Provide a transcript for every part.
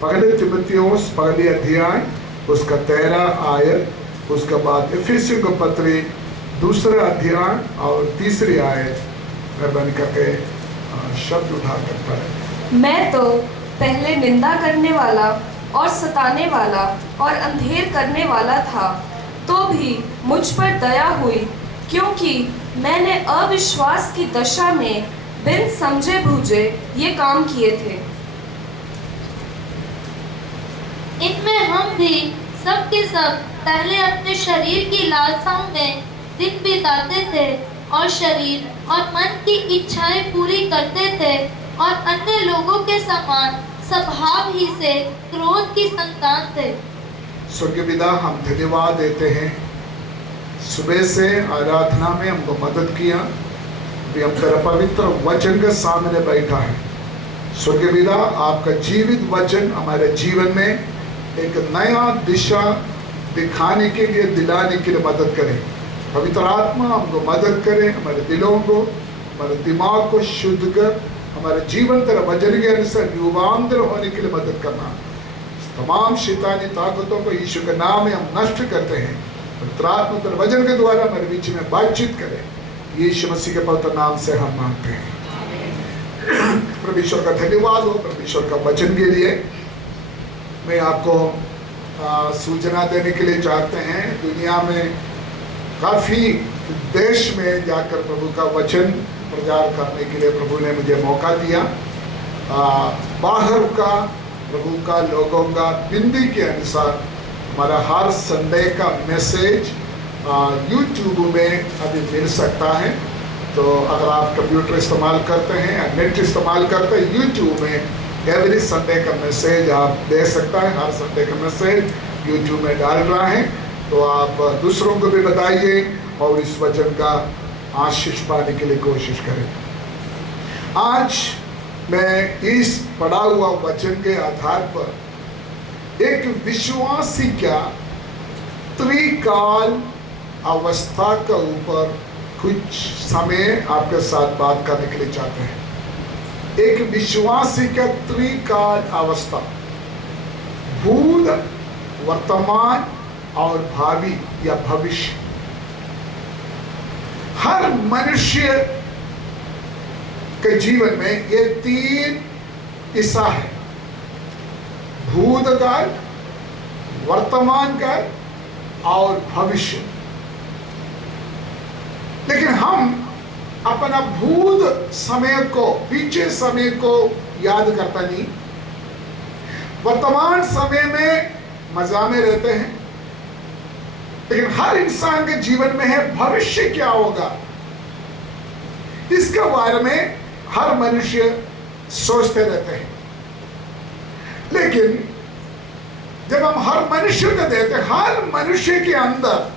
पहले तिमुथियुस पहली अध्याय उसका 13 आयत, उसके बाद इफिसियों का पत्री दूसरा अध्याय और तीसरी आयत मेहरबानी करके शब्द उठाकर पढ़े। मैं तो पहले निंदा करने वाला और सताने वाला और अंधेर करने वाला था, तो भी मुझ पर दया हुई, क्योंकि मैंने अविश्वास की दशा में बिन समझे बूझे ये काम किए थे। इनमें हम भी सब के सब पहले अपने शरीर की लालसाओं में दिन बिताते थे और शरीर और मन की इच्छाएं पूरी करते थे और अन्य लोगों के समान स्वभाव ही से क्रोध की संतान थे। स्वर्गीय पिता, हम धन्यवाद देते हैं, सुबह से आराधना में हमको मदद किया, भी हम तेरा पवित्र वचन के सामने बैठा है। स्वर्गीय पिता, आपका जीवित वचन हमारे जीवन में एक नया दिशा दिखाने के लिए, दिलाने के लिए मदद करें। पवित्र आत्मा हमको मदद करें, हमारे दिलों को, हमारे दिमाग को शुद्ध कर हमारे जीवन तेरा वचन के अनुसार युवांतर होने के लिए मदद करना। तमाम शैतानी ताकतों को यीशु के नाम में हम नष्ट करते हैं। पवित्र आत्मा तेरे वचन के द्वारा हमारे बीच में बातचीत करें, यीशु मसीह के पवित्र नाम से हम मांगते हैं। परमेश्वर का धन्यवाद हो परमेश्वर का वचन के लिए। मैं आपको सूचना देने के लिए चाहते हैं, दुनिया में काफ़ी देश में जाकर प्रभु का वचन प्रचार करने के लिए प्रभु ने मुझे मौका दिया। बाहर का प्रभु का लोगों का बिंदी के अनुसार हमारा हर संडे का मैसेज यूट्यूब में अभी मिल सकता है। तो अगर आप कंप्यूटर इस्तेमाल करते हैं या नेट इस्तेमाल करते हैं, यूट्यूब में एवरी संडे का मैसेज आप दे सकता है। हर संडे का मैसेज यूट्यूब में डाल रहा है, तो आप दूसरों को भी बताइए और इस वचन का आशीष पाने के लिए कोशिश करें। आज मैं इस पढ़ा हुआ वचन के आधार पर एक विश्वासी क्या त्रिकाल अवस्था के ऊपर कुछ समय आपके साथ बात करने के लिए चाहते हैं। एक विश्वासी का त्रिकाल अवस्था, भूत, वर्तमान और भावी या भविष्य। हर मनुष्य के जीवन में ये तीन हिस्सा है, भूतकाल, वर्तमान काल और भविष्य। लेकिन हम अपना भूत समय को, पीछे समय को याद करता नहीं, वर्तमान समय में मजा में रहते हैं। लेकिन हर इंसान के जीवन में है भविष्य क्या होगा, इसके बारे में हर मनुष्य सोचते रहते हैं। लेकिन जब हम हर मनुष्य को देते हैं, हर मनुष्य के अंदर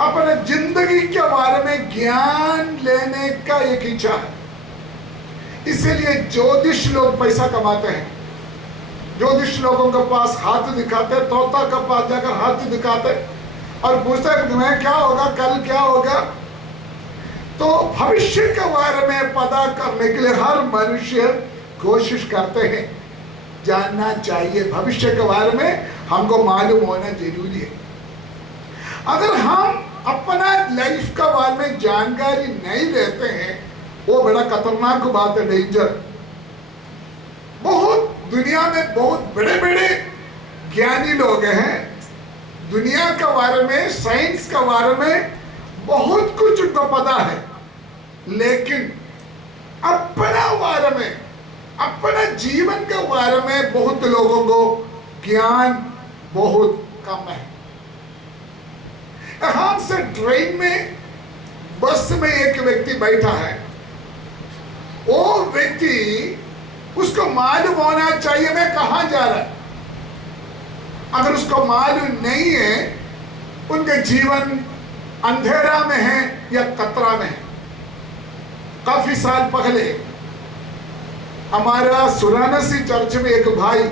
अपने जिंदगी के बारे में ज्ञान लेने का एक इच्छा है। इसीलिए ज्योतिष लोग पैसा कमाते हैं, ज्योतिष लोगों के पास हाथ दिखाते, तोता के पास जाकर हाथ दिखाते और पूछते हैं तुम्हें क्या होगा, कल क्या होगा। तो भविष्य के बारे में पता करने के लिए हर मनुष्य कोशिश करते हैं, जानना चाहिए। भविष्य के बारे में हमको मालूम होना जरूरी है। अगर हम अपना लाइफ का बारे में जानकारी नहीं लेते हैं, वो बड़ा खतरनाक बात है, डेंजर। बहुत दुनिया में बहुत बड़े बड़े ज्ञानी लोग हैं, दुनिया के बारे में, साइंस के बारे में बहुत कुछ उनको पता है, लेकिन अपना बारे में, अपना जीवन के बारे में बहुत लोगों को ज्ञान बहुत कम है। यहाँ से ट्रेन में, बस में एक व्यक्ति बैठा है, वो व्यक्ति उसको मालूम होना चाहिए मैं कहाँ जा रहा है। अगर उसको मालूम नहीं है, उनके जीवन अंधेरा में है या खतरा में है। काफी साल पहले हमारा सुरानसी चर्च में एक भाई,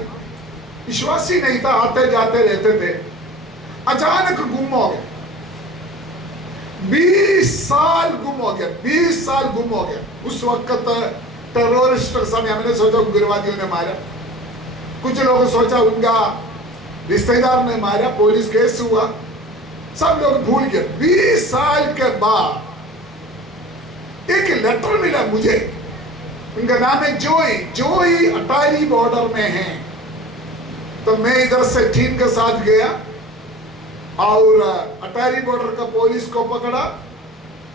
विश्वासी नहीं था, आते जाते रहते थे, अचानक गुम हो गया। 20 साल गुम हो गया, 20 साल गुम हो गया। उस वक्त टेररिस्ट के समय हमने सोचा उग्रवादियों ने मारा, कुछ लोग सोचा उनका रिश्तेदार ने मारा, पुलिस केस हुआ, सब लोग भूल गए। 20 साल के बाद एक लेटर मिला मुझे, उनका नाम है जोई अटारी बॉर्डर में है। तो मैं इधर से टीम के साथ गया और अटारी बॉर्डर का पुलिस को पकड़ा,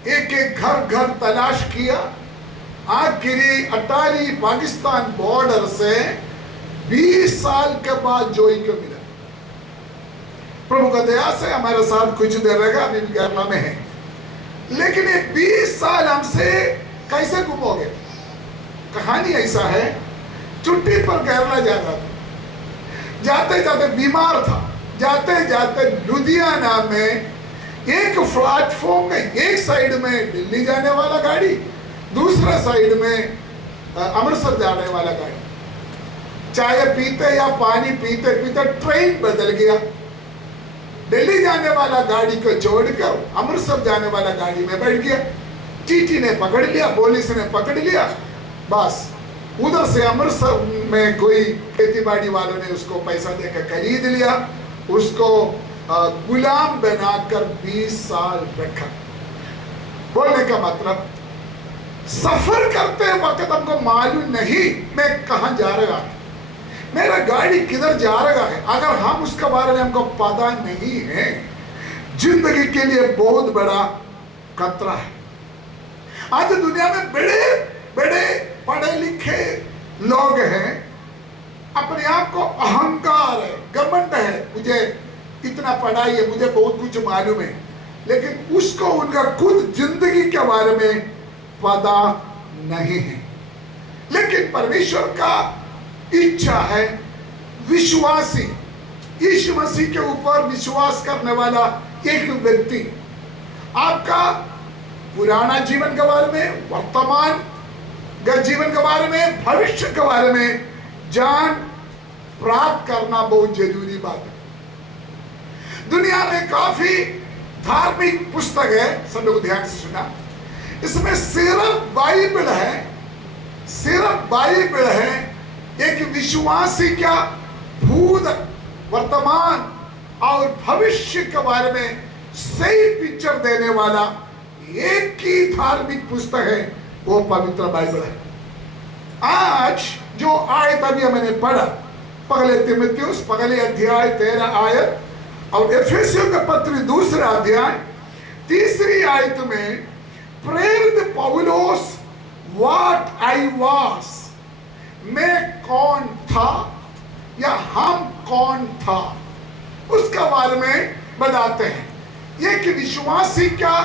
एक एक घर तलाश किया, आखिरी अटारी पाकिस्तान बॉर्डर से 20 साल के बाद जोई को मिला। प्रभु का दया से हमारे साथ कुछ देर रहेगा, अभी भी केरला में है, लेकिन ये 20 साल हमसे कैसे गुम हो गए। कहानी ऐसा है, छुट्टी पर केरला जा रहा था, जाते जाते बीमार था, जाते जाते लुधियाना में एक प्लेटफॉर्म में एक साइड में दिल्ली जाने वाला गाड़ी, दूसरा साइड में अमृतसर जाने वाला गाड़ी। चाय पीते या पानी पीते पीते ट्रेन बदल गया, दिल्ली जाने वाला गाड़ी को छोड़कर अमृतसर जाने वाला गाड़ी में बैठ गया। टीटी ने पकड़ लिया, पुलिस ने पकड़ लिया, बस उधर से अमृतसर में कोई खेतीबाड़ी वालों ने उसको पैसा देकर खरीद लिया, उसको गुलाम बनाकर 20 साल रखा। बोलने का मतलब, सफर करते वक्त हमको मालूम नहीं मैं कहां जा रहा है, मेरा गाड़ी किधर जा रहा है। अगर हम उसके बारे में हमको पता नहीं है, जिंदगी के लिए बहुत बड़ा खतरा है। आज दुनिया में बड़े बड़े पढ़े लिखे लोग हैं, अपने आप को अहंकार है, घमंड है, मुझे इतना पढ़ाई है, मुझे बहुत कुछ मालूम है, लेकिन उसको उनका खुद जिंदगी के बारे में पता नहीं है। लेकिन परमेश्वर का इच्छा है विश्वासी, यीशु मसीह के ऊपर विश्वास करने वाला एक व्यक्ति आपका पुराना जीवन के बारे में, वर्तमान के जीवन के बारे में, भविष्य के बारे में जान प्राप्त करना बहुत जरूरी बात है। दुनिया में काफी धार्मिक पुस्तक है, सब लोग ध्यान से सुना, इसमें सिर्फ बाइबल है, सिर्फ बाइबल है एक विश्वासी का भूत, वर्तमान और भविष्य के बारे में सही पिक्चर देने वाला एक ही धार्मिक पुस्तक है, वो पवित्र बाइबल है। आज जो आयत अभी मैंने पढ़ा, पहले तीमुथियुस पहले अध्याय 13 आयत और एफेसियों का पत्र 2 अध्याय 3 आयत में प्रेरित पौलुस व्हाट आई वाज, मैं कौन था या हम कौन था, उसके बारे में बताते हैं। एक विश्वासी का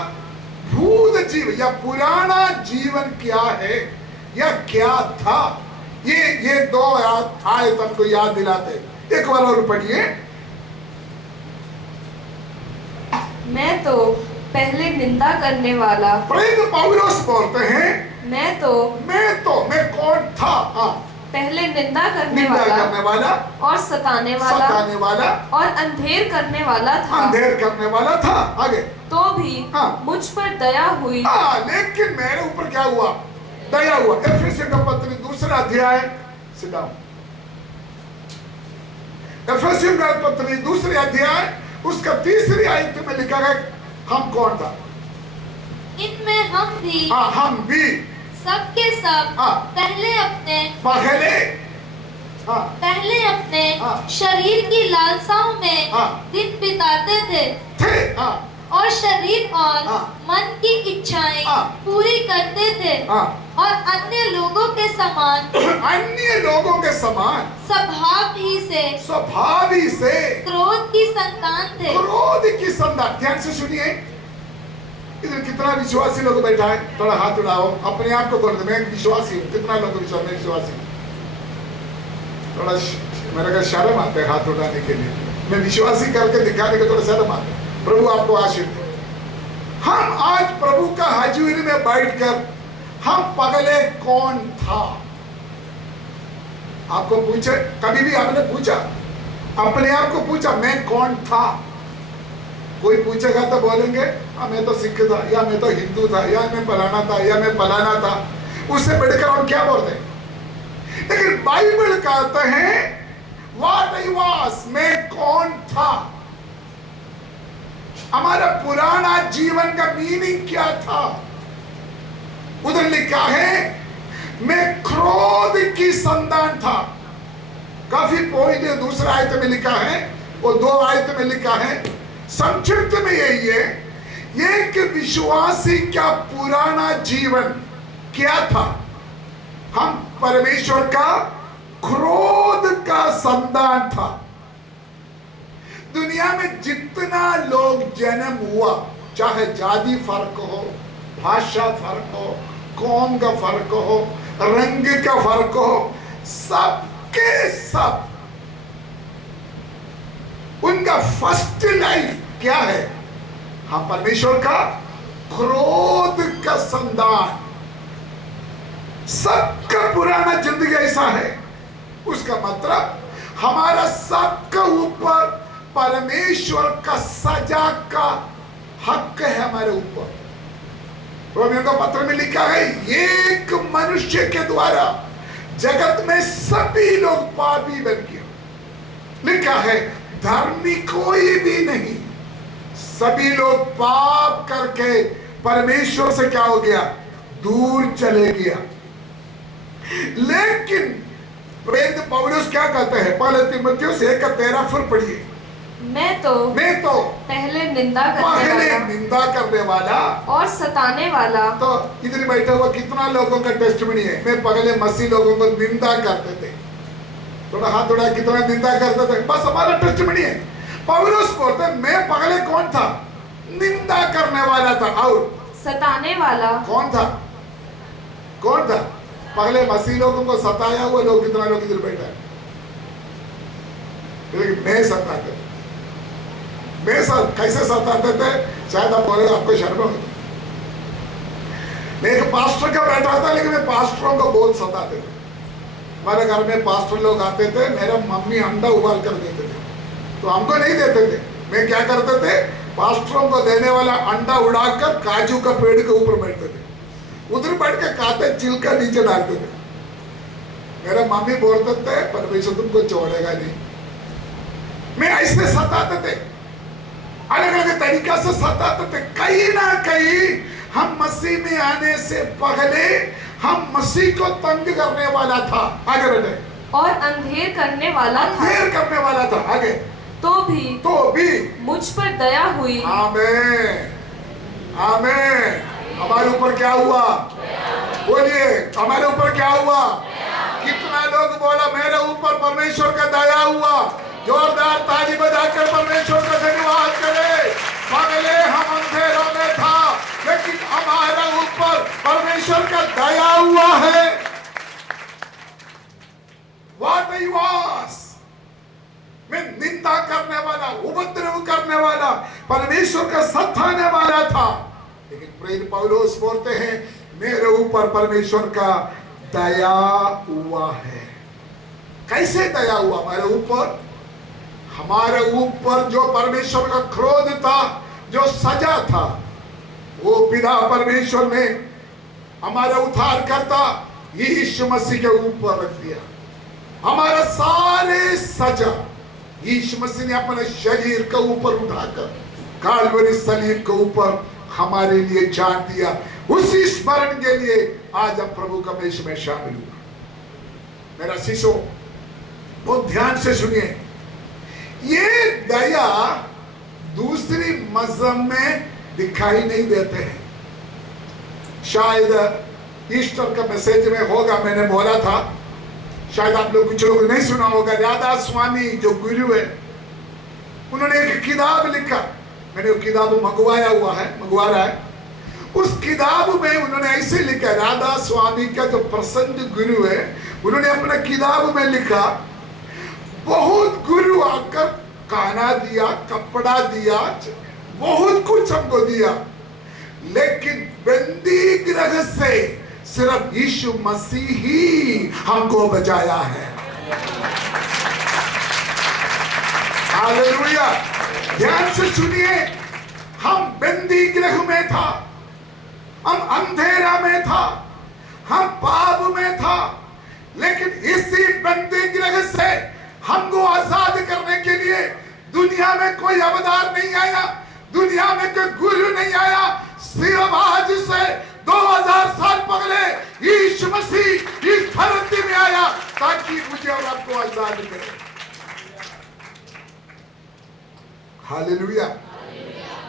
भूत जीवन या पुराना जीवन क्या है या क्या था, ये 2 आयत हमको याद दिलाते। एक बार और पढ़िए। मैं तो पहले निंदा करने वाला, प्रेरित पौलुस बोलते हैं मैं मैं कौन था, पहले निंदा करने करने वाला और सताने वाला और अंधेर करने वाला था। आगे तो भी मुझ पर दया हुई, लेकिन मेरे ऊपर क्या हुआ, दया हुआ। एफेसियों का पत्र 2 अध्याय, सिट डाउन। एफेसियों का पत्र 2 अध्याय उसका 3 आयत में लिखा है हम कौन था। इनमें हम भी सबके सब पहले अपने शरीर की लालसाओं में दिन बिताते थे और शरीर और मन की इच्छाएं पूरी करते थे और अन्य लोगों के समान स्वभाव ही से क्रोध की संतान थे। ध्यान से सुनिए, इधर कितना विश्वासी लोग बैठा है, थोड़ा हाथ उठाओ, अपने आप को बोल दो मैं विश्वासी हूँ। कितना लोग विश्वासी हूँ, थोड़ा मेरे का शर्म आता है हाथ उठाने के लिए, मैं विश्वासी करके दिखाने का थोड़ा शर्म आता है। प्रभु आपको आशीष दे। हम आज प्रभु का हजूरी में बैठकर हम पगले कौन था, आपको पूछे, कभी भी आपने पूछा, अपने आप को पूछा मैं कौन था। कोई पूछेगा तो बोलेंगे मैं तो सिख था, या मैं तो हिंदू था, या मैं फलाना था, या मैं फलाना था। उससे बढ़कर हम क्या बोलते हैं? लेकिन बाइबल कहते हैं व्हाट आई वाज, मैं कौन था, हमारा पुराना जीवन का मीनिंग क्या था। उधर लिखा है मैं क्रोध की संतान था। काफी पॉइंट दूसरा आयत में लिखा है, वो 2 आयत में लिखा है। संक्षिप्त में यही है, एक विश्वासी का पुराना जीवन क्या था, हम परमेश्वर का क्रोध का संतान था। दुनिया में जितना लोग जन्म हुआ, चाहे जाति फर्क हो, भाषा फर्क हो, कौम का फर्क हो, रंग का फर्क हो, सबके सब उनका फर्स्ट लाइफ क्या है, हम परमेश्वर का क्रोध का संतान। सबका पुराना जिंदगी ऐसा है। उसका मतलब हमारा सबका ऊपर परमेश्वर का सजा का हक है हमारे ऊपर। रोमियो का पत्र में लिखा है, एक मनुष्य के द्वारा जगत में सभी लोग पापी बन गए। लिखा है धर्मी कोई भी नहीं, सभी लोग पाप करके परमेश्वर से क्या हो गया, दूर चले गया। लेकिन प्रेरित पौलुस क्या कहते हैं, पहले तीमुथियुस 1:13 फिर पढ़िए। मैं तो पहले निंदा करने वाला और सताने वाला। तो इधर बैठा हुआ कितना लोगों का टेस्टिमनी है, मैं पहले मसीह लोगों को निंदा करते थे, थोड़ा हाथ उड़ा, कितना निंदा करते थे, बस हमारा टेस्टिमनी है। पौलुस बोलते मैं पहले कौन था, निंदा करने वाला था और सताने वाला। कौन था, कौन था पहले मसीह लोगों को सताया हुआ लोग, कितना लोग इधर बैठा है। मैं सताते, मैं कैसे सताते थे, शायद आप बोले आपको शर्म होती। मैं एक पास्टर का बैठा था, लेकिन मैं पास्टरों को बहुत सताते थे। हमारे घर में पास्टर लोग आते थे, मेरा मम्मी अंडा उबाल कर देते थे, तो हमको नहीं देते थे। मैं क्या करते थे, पास्टरों को देने वाला अंडा उड़ाकर काजू का पेड़ के ऊपर बैठते थे, उधर बैठ के खाते, छिलका नीचे डालते थे। मेरा मम्मी बोलते थे परमेश्वर तुमको छोड़ेगा नहीं। मैं ऐसे सताते थे, अलग अलग तरीका से सताते थे। कहीं ना कहीं हम मसीह में आने से पहले हम मसीह को तंग करने वाला था। आगे बेटे, और अंधेर करने वाला था। आगे, तो भी मुझ पर दया हुई। आमीन, आमीन। हमारे ऊपर क्या हुआ, बोलिए हमारे ऊपर क्या हुआ। कितना लोग बोला मेरे ऊपर परमेश्वर का दया हुआ। जोरदार ताली बजाकर परमेश्वर का धन्यवाद करें। पहले हम अंधेरों में था, लेकिन हमारा ऊपर परमेश्वर का दया हुआ है। What I was, मैं निंदा करने वाला, उपद्रव करने वाला, परमेश्वर का सताने वाला था। लेकिन प्रेरित पौलुस बोलते हैं मेरे ऊपर परमेश्वर का दया हुआ है। कैसे दया हुआ हमारे ऊपर, हमारे ऊपर जो परमेश्वर का क्रोध था, जो सजा था, वो पिता परमेश्वर ने हमारा उद्धार करता यीशु मसीह के ऊपर रख दिया। हमारा सारे सजा यीशु मसीह ने अपने शरीर के ऊपर उठाकर काल्वरी सलीब के ऊपर हमारे लिए जान दिया। उसी स्मरण के लिए आज हम प्रभु का मेष में शामिल हुआ। मेरा शिष्यों बहुत ध्यान से सुनिए, ये दया दूसरी मजहब में दिखाई नहीं देते हैं। शायद ईस्टर का मैसेज में होगा, मैंने बोला था, शायद आप लोग कुछ लोग नहीं सुना होगा। राधा स्वामी जो गुरु है, उन्होंने एक किताब लिखा, मैंने वो किताब मंगवा रहा है। उस किताब में उन्होंने ऐसे लिखा, राधा स्वामी का जो प्रसिद्ध गुरु है, उन्होंने अपना किताब में लिखा, बहुत गुरु आकर खाना दिया, कपड़ा दिया, बहुत कुछ हमको दिया, लेकिन बंदी गृह से सिर्फ यीशु मसीह ही हमको बचाया है। हालेलुया। ध्यान से सुनिए, हम बंदी गृह में था, हम अंधेरा में था, हम पाप में था, लेकिन इसी बंदी गृह से हमको हमको आजाद करने के लिए दुनिया में कोई अवतार नहीं आया, दुनिया में कोई गुरु नहीं आया, सिर्फ आज से 2000 साल पहले यीशु मसीह इस धरती में आया ताकि मुझे और आपको आजाद करे। हालेलुया।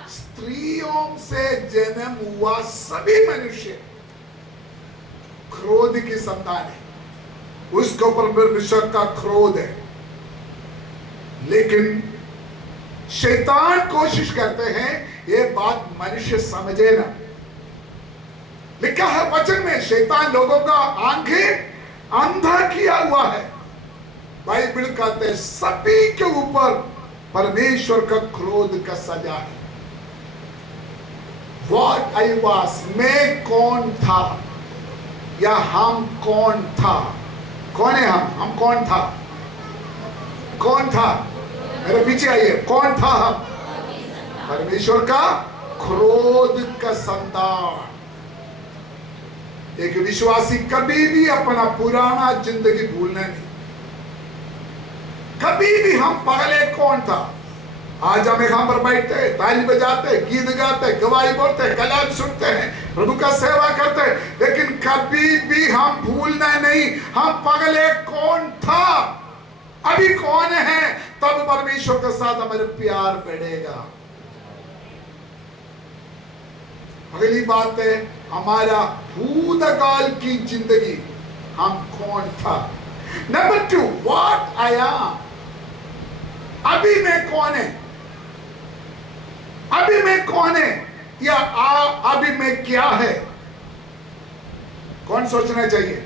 स्त्रियों से जन्म हुआ सभी मनुष्य क्रोध की संतान है, उसके ऊपर परमेश्वर का क्रोध है। लेकिन शैतान कोशिश करते हैं ये बात मनुष्य समझे ना। लिखा है वचन में, शैतान लोगों का आंखें अंधा किया हुआ है। बाइबल कहते हैं सभी के ऊपर परमेश्वर का क्रोध का सजा है। What I was, मैं कौन था या हम कौन था? कौन है हम कौन था? कौन था? मेरे पीछे आइए, कौन था हम? परमेश्वर का क्रोध का संतान। एक विश्वासी कभी भी अपना पुराना जिंदगी भूलना नहीं। कभी भी हम पहले कौन था? आज हम यहाँ पर बैठते हैं, ताली बजाते, गीत गाते, गवाही बोलते, कलाम सुनते हैं, प्रभु का सेवा करते हैं, लेकिन कभी भी हम भूलना नहीं हम पहले कौन था, अभी कौन है। तब परमेश्वर के साथ हमारे प्यार बढ़ेगा। अगली बात है हमारा भूतकाल की जिंदगी, हम कौन था। नंबर 2, व्हाट आई एम, अभी मैं कौन है, अभी मैं कौन है या अभी मैं क्या है। कौन सोचना चाहिए?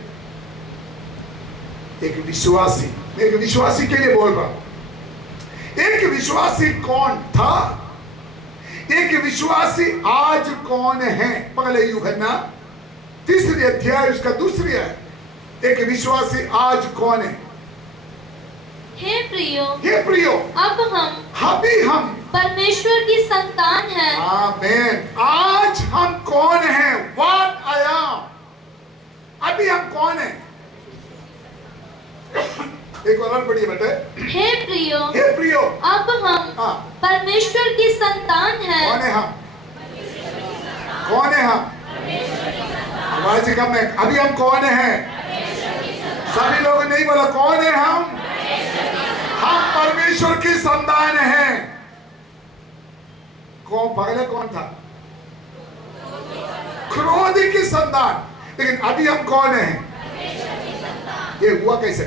एक विश्वासी, मैं एक विश्वासी के लिए बोल रहा हूं। एक विश्वासी कौन था, एक विश्वासी आज कौन है। पहले यूहन्ना 3 अध्याय उसका 2 है। एक विश्वासी आज कौन है? हे प्रियो, हे प्रियो, अब अभी हम परमेश्वर की संतान हैं। आमीन। आज हम कौन हैं? व्हाट आई एम, अभी हम कौन हैं? एक और पढ़िए बेटे। हे प्रियो, हे प्रियो, अब हम परमेश्वर की संतान हैं। कौन है हम? कौन है हम? आवाज कम है। अभी हम कौन हैं? सभी लोग नहीं बोला कौन है हम? हम परमेश्वर की संतान हैं। कौन पहले कौन था? क्रोध की संतान। लेकिन अभी हम कौन हैं? ये हुआ कैसे?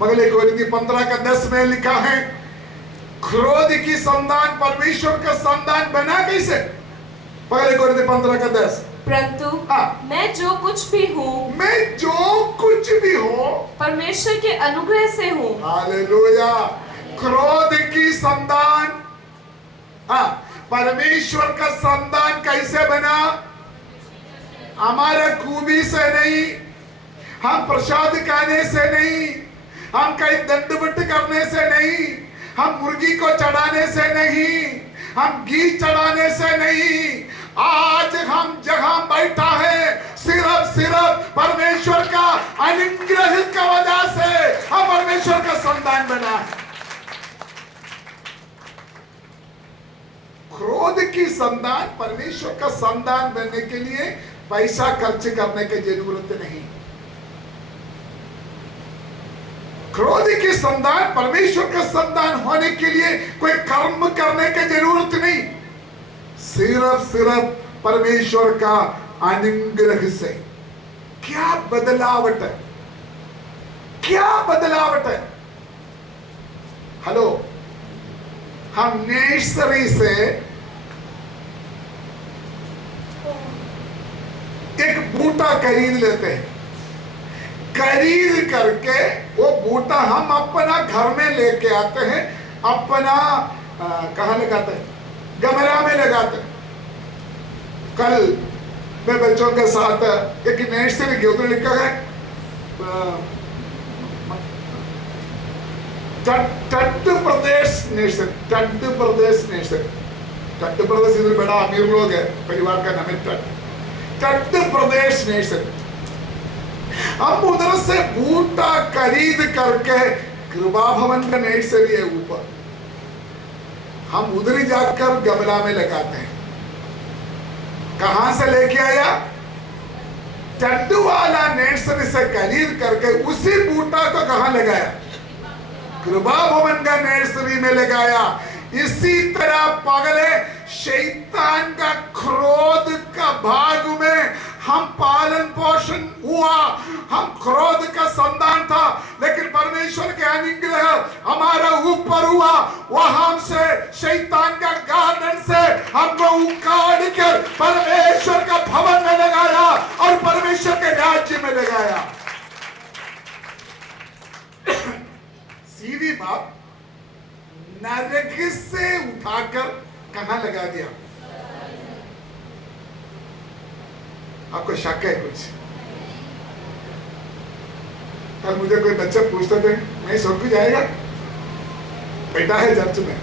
पहले कोरिन्थी 15:10 में लिखा है क्रोध की संतान परमेश्वर का संतान बना कैसे? पहले कोरिन्थी 15:10। परंतु मैं जो कुछ भी हूँ, मैं जो कुछ भी हूँ परमेश्वर के अनुग्रह से हूँ। हालेलुया। क्रोध की संतान, परमेश्वर का संतान कैसे बना? हमारे खूबी से नहीं, हम प्रसाद खाने से नहीं, हम कहीं दंडवत करने से नहीं, हम मुर्गी को चढ़ाने से नहीं, हम घी चढ़ाने से नहीं। आज हम जहां बैठा है सिर्फ परमेश्वर का अनुग्रह का वजह से हम परमेश्वर का संतान बना है। क्रोध की संतान परमेश्वर का संतान बनने के लिए पैसा खर्च करने की जरूरत नहीं। क्रोध की संतान परमेश्वर का संतान होने के लिए कोई कर्म करने की जरूरत नहीं, सिर्फ परमेश्वर का अनुग्रह से। क्या बदलावट है, क्या बदलावट है। हेलो, हम नर्सरी से एक बूटा खरीद लेते हैं, खरीद करके वो बूटा हम अपना घर में लेके आते हैं, अपना कहाँ लगाते हैं? गमला में लगाते हैं। कल मैं बच्चों के साथ एक नर्सरी गया, उधर लिखा है तट प्रदेश नर्सरी, तट प्रदेश नर्सरी। तट प्रदेश इधर बड़ा अमीर लोग है, परिवार का नाम है तट प्रदेश नर्सरी। हम उधर से बूटा खरीद करके कृपा भवन का नर्सरी है ऊपर, हम उधर ही जाकर गमला में लगाते हैं। कहां से लेके आया? टड्डू वाला नर्सरी से खरीद करके उसी बूटा को कहां लगाया? कृपा भवन का नर्सरी में लगाया। इसी तरह पगले शैतान का क्रोध का भाग में हम पालन पोषण हुआ, हम क्रोध का संतान था, लेकिन परमेश्वर के अनुग्रह हमारा ऊपर हुआ। वहां से शैतान का गार्डन से हमको उखाड़ कर परमेश्वर का भवन में लगाया और परमेश्वर के राज्य में लगाया। सीधी बात, नरक से उठाकर कहां लगा दिया? आपको शक है कुछ? कल मुझे कोई बच्चा पूछते थे, मैं स्वर्ग जाएगा? बेटा है चर्च में,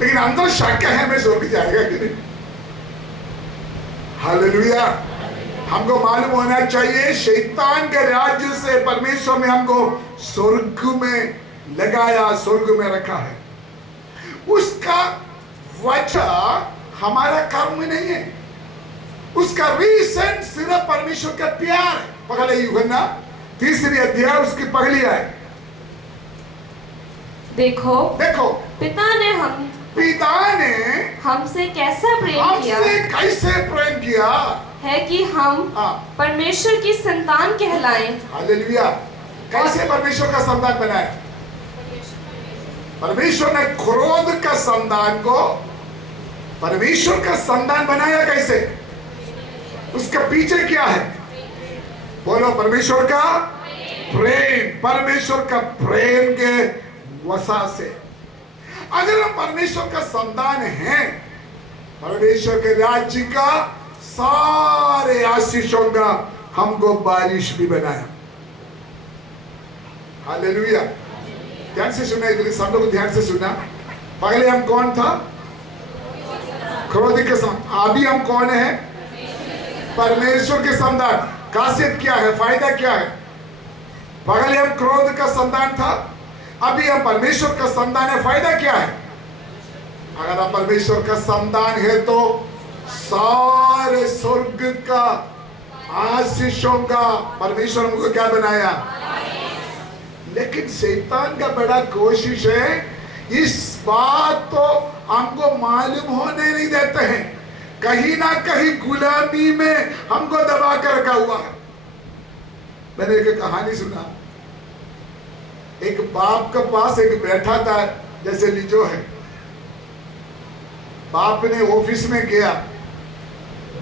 लेकिन अंदर शक है मैं स्वर्ग जाएगा कि नहीं। हालेलुया। हमको मालूम होना चाहिए शैतान के राज्य से परमेश्वर ने हमको स्वर्ग में लगाया, स्वर्ग में रखा है। उसका वजह हमारा कर्म नहीं है, उसका रीजन सिर्फ परमेश्वर का प्यार है। पहले यूहन्ना 3 अध्याय उसकी पहली आय। देखो देखो पिता ने हमसे कैसा प्रेम किया, हमसे कैसे प्रेम किया है कि हम परमेश्वर की संतान कहलाएं। हालेलुया। कैसे परमेश्वर का संतान बनाया? परमेश्वर ने क्रोध का संतान को परमेश्वर का संतान बनाया। कैसे? उसके पीछे क्या है? बोलो, परमेश्वर का प्रेम। परमेश्वर का प्रेम के वसा से अगर हम परमेश्वर का संतान हैं, परमेश्वर के राज्य का सारे आशीषों का हमको बारिश भी बनाया। हालेलुया। ध्यान से सुना, इतने सब लोग ध्यान से सुना। पहले हम कौन था? क्रोध के संतान। अभी हम कौन है? परमेश्वर के संतान। खासियत क्या है? फायदा क्या है? पहले हम क्रोध का संतान था, अभी हम परमेश्वर का संतान है। फायदा क्या है? अगर आप परमेश्वर का संतान है तो सारे स्वर्ग का आशीषों का परमेश्वर हमको क्या बनाया? लेकिन शैतान का बड़ा कोशिश है इस बात तो हमको मालूम होने नहीं देते हैं। कहीं ना कहीं गुलामी में हमको दबा कर रखा हुआ है। मैंने एक कहानी सुना, एक बाप के पास एक बैठा था, जैसे लिजो है। बाप ने ऑफिस में गया,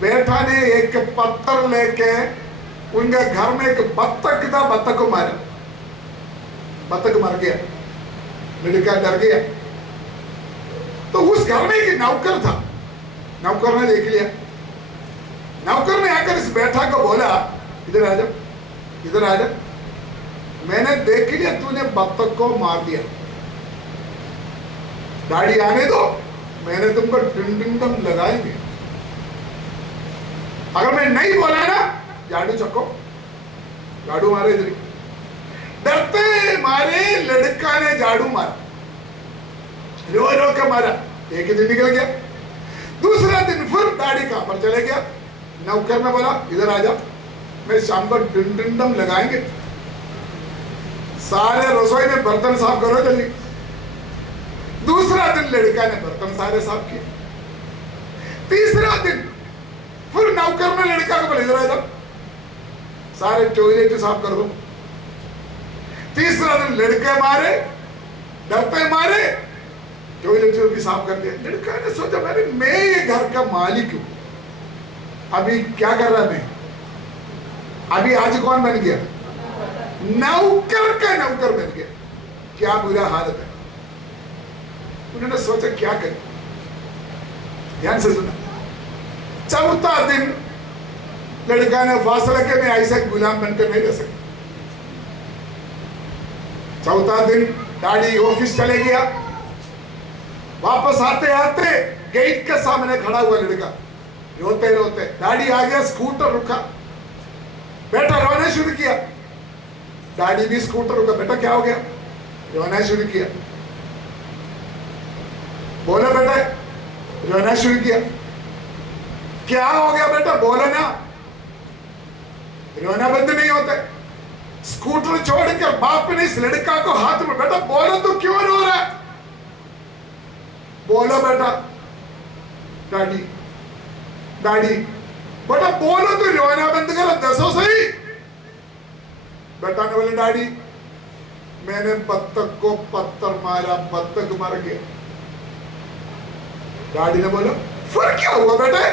बैठा ने एक पत्थर लेके उनके घर में एक बत्तख था, बत्तख को मारा। बत्तख मर गया, लड़का डर गया। तो उस घर में एक नौकर था, नौकर ने देख लिया। नौकर ने आकर इस बैठा को बोला, इधर आ जा, इधर आ जा, मैंने देख लिया तूने बत्तख को मार दिया, गाड़ी आने दो, मैंने तुमको डिंडम लगाएंगे। अगर मैं नहीं बोला ना, झाड़ू चक्को, झाड़ू मारे। इधर डरते मारे लड़का ने झाड़ू मारा, रो रो के मारा। एक ही दिन निकल गया। दूसरा दिन फिर दाढ़ी कहां पर चले गया। नौकर ने बोला, इधर आ जा, मैं शाम को डिंडम लगाएंगे, सारे रसोई में बर्तन साफ करो जल्दी। दूसरा दिन लड़का ने बर्तन सारे साफ किए। तीसरा दिन फिर नौकर ने लड़का को बोला, इधर आ जा, सारे टॉयलेट साफ कर दो। तीसरा दिन लड़के मारे, डरते मारे, टॉयलेट भी साफ कर दिया। लड़का ने सोचा, मैं ये घर का मालिक हूं, अभी क्या कर रहा मैं? अभी आज कौन बन गया? नौकर का नौकर बन गया। क्या बुरा हालत है। उन्होंने सोचा क्या करें। ध्यान से सुना। चौथा दिन लड़का ने फैसला किया, मैं ऐसा गुलाम बनकर नहीं रह सकता। चौथा दिन डैडी ऑफिस चले गया। वापस आते आते गेट के सामने खड़ा हुआ लड़का, रोते रोते। डैडी आ गया, स्कूटर रुका, बेटा रोने शुरू किया। डैडी भी स्कूटर रुका, बेटा क्या हो गया? रोना शुरू किया। बोलो बेटा, रोना शुरू किया। क्या हो गया बेटा, बोलो ना। रोना बंद नहीं होता। स्कूटर छोड़कर बाप ने इस लड़का को हाथ में, बेटा बोलो तो क्यों रो रहा है, बोलो बेटा। डैडी डैडी, बेटा बोलो तो, रोना बंद करो, दसो सही। बेटा ने बोले डैडी मैंने बत्तख को पत्थर मारा, बत्तख मर गया। डैडी ने बोला फिर क्या हुआ बेटे,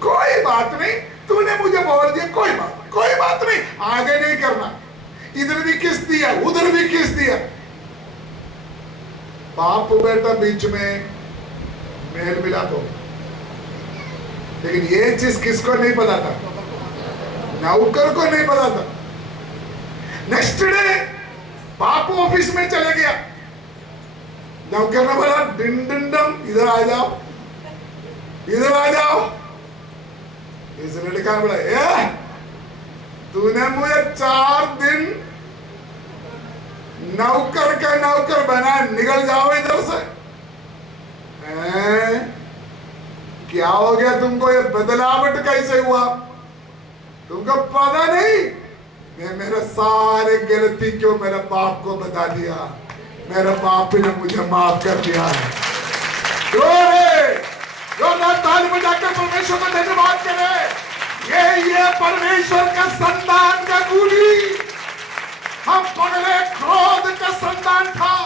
कोई बात नहीं, तूने मुझे बोल दिया, कोई बात नहीं, आगे नहीं करना। इधर भी किस दिया, उधर भी किस दिया। बाप बेटा बीच में मेल मिलाप हो। लेकिन ये चीज किसको नहीं पता था, नौकर को नहीं पता था। नेक्स्ट डे बाप ऑफिस में चले गया। नौकर ने बोला डिन डिन डम, इधर आ जाओ, इधर आ जाओ। इस लड़का ने बोला ए, तूने मुझे 4 दिन नौकर का नौकर बना, निकल जाओ इधर से। क्या हो गया तुमको, ये बदलावट कैसे हुआ, तुमको पता नहीं। मैं मेरे सारे गलती क्यों मेरे बाप को बता दिया, मेरे बाप ने मुझे माफ कर दिया है। ताली बजाकर परमेश्वर को धन्यवाद करें। ये परमेश्वर का संतान का गुणी। हम पगले क्रोध का संतान था।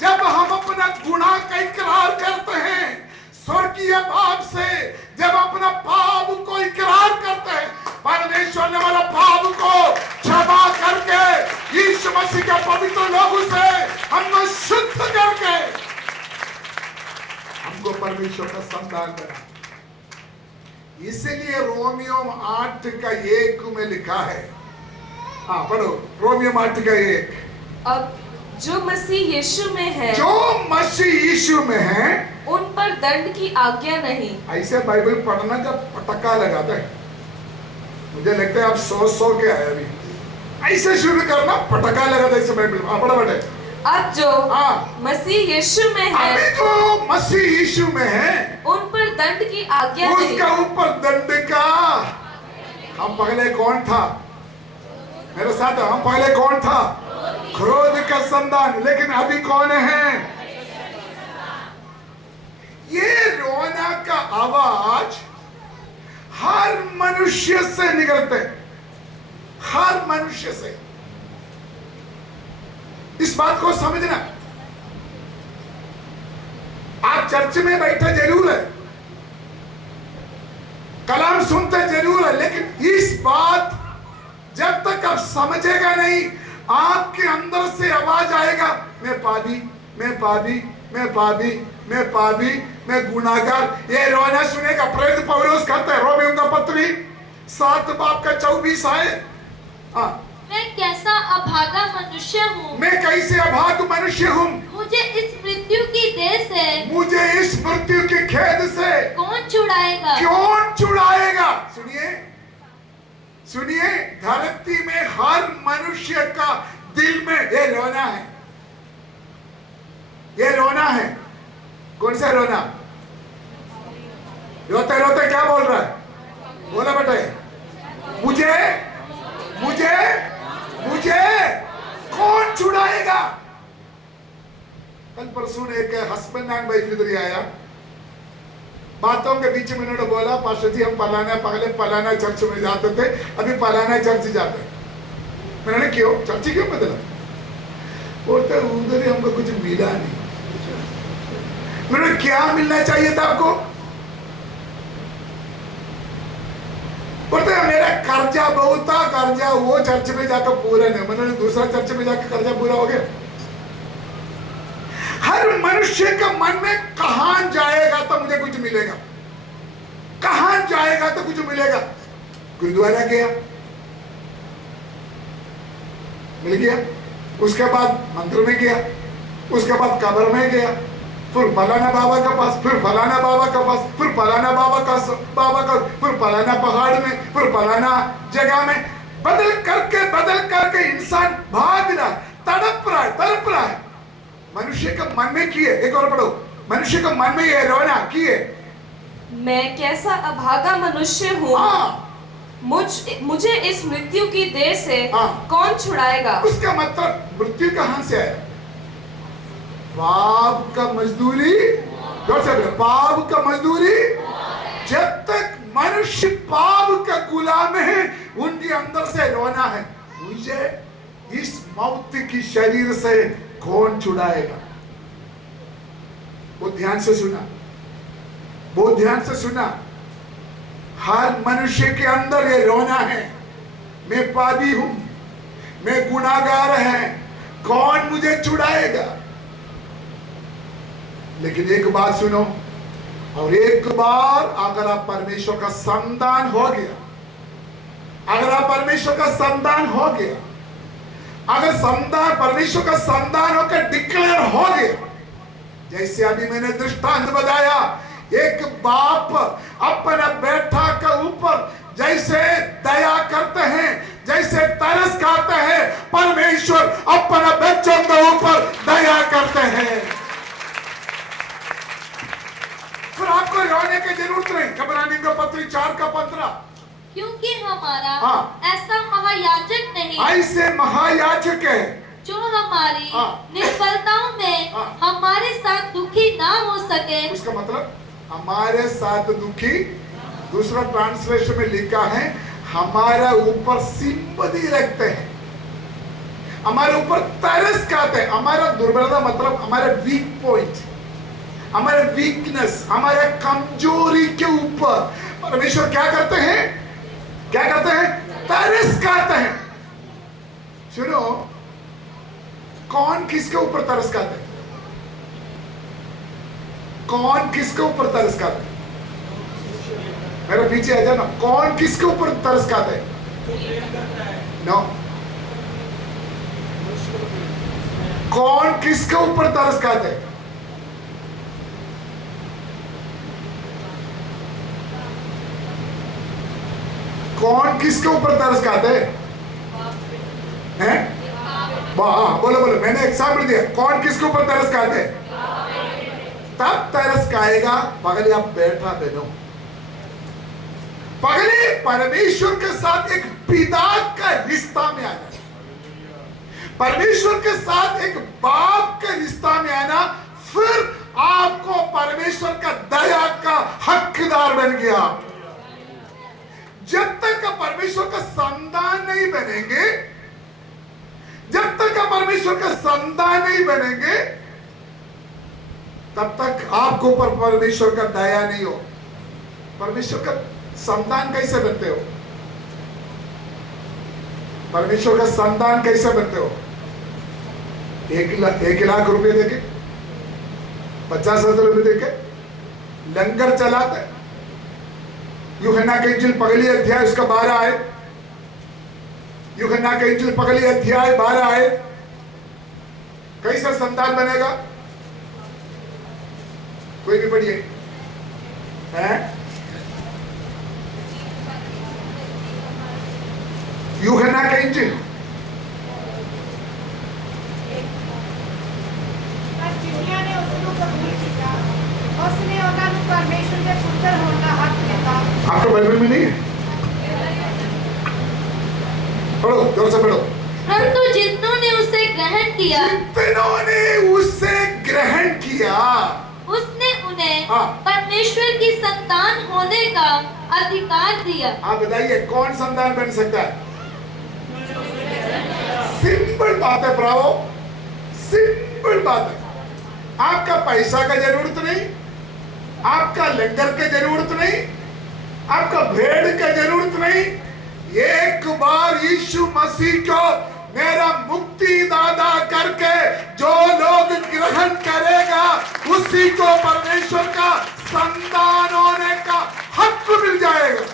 जब हम अपना गुनाह का इकरार करते हैं स्वर्गीय बाप से, जब अपना पाप को इकरार करते हैं, परमेश्वर ने वाला पाप को क्षमा करके यीशु मसीह के पवित्र लोगों से हमको शुद्ध करके हमको परमेश्वर का संतान बना। इसलिए रोमियो 8:1 में लिखा है, हाँ पढ़ो, रोमियो 8:1। अब जो मसीह यीशु में है, जो मसीह यीशु में है, उन पर दंड की आज्ञा नहीं। ऐसे बाइबल पढ़ना जब पटका लगाता है, मुझे लगता है आप सो के आए अभी। ऐसे शुरू करना, पटका लगाता है ऐसे बाइबल। पढ़ो बेटे। अब जो मसीह यीशु में है, अभी जो मसीह यीशु में है, उन पर दंड की आज्ञा नहीं। उसका ऊपर दंड का। हम पहले कौन था, मेरे साथ, हम पहले कौन था, क्रोध का संतान। लेकिन अभी कौन है, ये रोना का आवाज हर मनुष्य से निकलते, हर मनुष्य से। इस बात को समझना। आप चर्च में बैठे जरूर है, कलाम सुनते जरूर है, लेकिन इस बात जब तक आप समझेगा नहीं, आपके अंदर से आवाज आएगा, मैं पापी, मैं पापी, मैं पापी, मैं पापी, मैं गुनाहगार। ये रोना सुनेगा। प्रेरित पौलुस कहता है रोमियों का पत्री 7:24 आए, मैं कैसा अभागा मनुष्य हूँ, मैं कैसे अभाग मनुष्य हूँ, मुझे इस मृत्यु की देह से, मुझे इस मृत्यु के खेद से कौन छुड़ाएगा, कौन छुड़ाएगा। सुनिए सुनिए, धरती में हर मनुष्य का दिल में ये रोना है, ये रोना है। कौन सा रोना, रोते रोते क्या बोल रहा है, बोला बेटे, मुझे मुझे मुझे कौन छुड़ाएगा। कल परसों एक हस्बैंड एंड वाइफ इधर आया, बातों के बीच में उन्होंने बोला पास्टर जी हम पहले पलाना चर्च में जाते थे, अभी पलाना चर्च जाते हैं। मैंने क्यों, चर्च क्यों बदला, बोलते उधर ही हमको कुछ मिला नहीं। मैंने क्या मिलना चाहिए था आपको, बोलते मेरा कर्जा बहुत था, कर्जा वो चर्च में जाकर पूरा नहीं, मैंने दूसरा चर्च में जाकर कर्जा पूरा हो गया। हर मनुष्य का मन में कहां जाएगा तो मुझे कुछ मिलेगा, कहां जाएगा तो कुछ मिलेगा। गुरुद्वारा गया, मिल गया, उसके बाद मंदिर में गया, उसके बाद कब्र में गया, फिर फलाना बाबा के पास, फिर फलाना बाबा के पास, फिर फलाना बाबा का, फिर फलाना पहाड़ में, फिर फलाना जगह में, बदल करके इंसान भाग रहा है, तड़प रहा है, मन में किए, एक और पढ़ो, मनुष्य के मन में ये रोना किए। मैं कैसा अभागा मनुष्य हूँ, मुझे इस मृत्यु की देह से कौन छुड़ाएगा। उसका मतलब मृत्यु कहां से आया? पाप का मजदूरी, पाप का मजदूरी। जब तक मनुष्य पाप का गुलाम है, उनके अंदर से रोना है, मुझे इस मौत की शरीर से कौन छुड़ाएगा। वो ध्यान से सुना, बहुत ध्यान से सुना। हर मनुष्य के अंदर ये रोना है, मैं पापी हूं, मैं गुनाहगार है, कौन मुझे छुड़ाएगा। लेकिन एक बात सुनो, और एक बार अगर आप परमेश्वर का संतान हो गया, अगर आप परमेश्वर का संतान हो गया, अगर संतान परमेश्वर का संतान होकर डिक्लेयर हो गया, जैसे अभी मैंने दृष्टांत बताया, एक बाप अपना बेटा के ऊपर जैसे दया करते हैं, जैसे तरस खाते हैं, परमेश्वर अपना बच्चों के ऊपर दया करते हैं। फिर आपको रोने की जरूरत नहीं। इब्रानियों का पत्री 4:15, क्योंकि हमारा ऐसा महायाजक नहीं, ऐसे महायाजक है जो हमारी निष्फलताओं में हमारे साथ दुखी ना हो सके। उसका मतलब हमारे साथ दुखी, दूसरा ट्रांसलेशन में लिखा है हमारा ऊपर सिंपैथी रखते हैं, हमारे ऊपर तरस खाते हैं। हमारा दुर्बलता मतलब हमारे वीक पॉइंट, हमारे वीकनेस, हमारे कमजोरी के ऊपर परमेश्वर क्या करते हैं, क्या करते हैं, तरस खाते हैं। सुनो, कौन किसके ऊपर तरस खाते हैं? कौन किसके ऊपर तरस खाते हैं? मेरे पीछे आ जाना। कौन किसके ऊपर तरस खाते हैं? नो, कौन किसके ऊपर तरस खाते हैं? कौन किसके ऊपर तरस खाते हैं? बोलो बोलो, मैंने एग्जाम्पल दिया। कौन किसके ऊपर तरस खाते हैं? तब तरस खाएगा पगले आप बैठा बनो, पगले परमेश्वर के साथ एक पिता का रिश्ता में आना, परमेश्वर के साथ एक बाप के रिश्ता में आना, फिर आपको परमेश्वर का दया का हकदार बन गया। जब तक परमेश्वर का संतान नहीं बनेंगे, जब तक परमेश्वर का संतान नहीं बनेंगे, तब तक आपको ऊपर परमेश्वर का दया नहीं हो। परमेश्वर का संतान कैसे बनते हो? परमेश्वर का संतान कैसे बनते हो? 1 लाख रुपए देके, 50,000 रुपए देके लंगर चलाते। यूहन्ना के इंजील पगली अध्याय उसका 12 आए, यूहन्ना के इंजील पगली अध्याय 12 आए। कैसा संतान बनेगा? कोई भी पढ़िए, हैं? यूहन्ना का इंजील आपको बाइबल में नहीं है? पढ़ो, जोर से पढ़ो। परंतु जिन्होंने उसे ग्रहण किया, जिन्होंने उसे ग्रहण किया, उसने उन्हें परमेश्वर की संतान होने का अधिकार दिया। आप बताइए कौन संतान बन सकता है? सिंपल बात है ब्रावो, सिंपल बात है। आपका पैसा का जरूरत नहीं, आपका लंगर की जरूरत नहीं, आपका भेड़ का जरूरत नहीं। एक बार यीशु मसीह को मेरा मुक्ति दाता करके जो लोग ग्रहण करेगा, उसी को परमेश्वर का संतान होने का हक मिल जाएगा।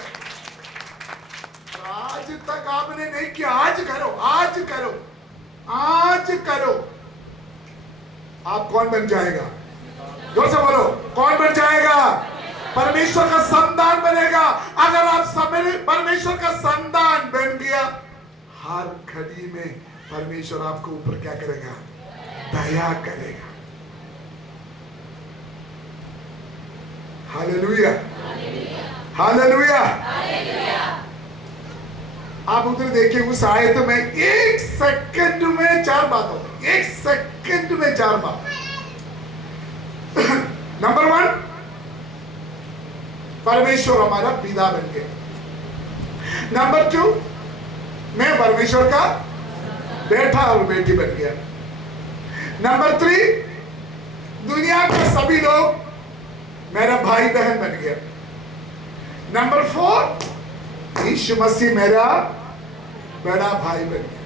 आज तक आपने नहीं किया, आज करो, आज करो, आज करो। आप कौन बन जाएगा? जोर से बोलो, कौन बन जाएगा? परमेश्वर का संतान बनेगा। अगर आप परमेश्वर का संतान बन गया, हर घड़ी में परमेश्वर आपको ऊपर क्या करेगा? दया करेगा। Hallelujah, hallelujah. आप उधर देखिए उस आयत में 1 सेकंड में 4 बात होती है, 1 सेकंड में 4 बात। नंबर 1, परमेश्वर हमारा पिता बन गया। नंबर 2, मैं परमेश्वर का बेटा और बेटी बन गया। नंबर 3, दुनिया के सभी लोग मेरा भाई बहन बन गया। नंबर 4, यीशु मसीह मेरा बड़ा भाई बन गया।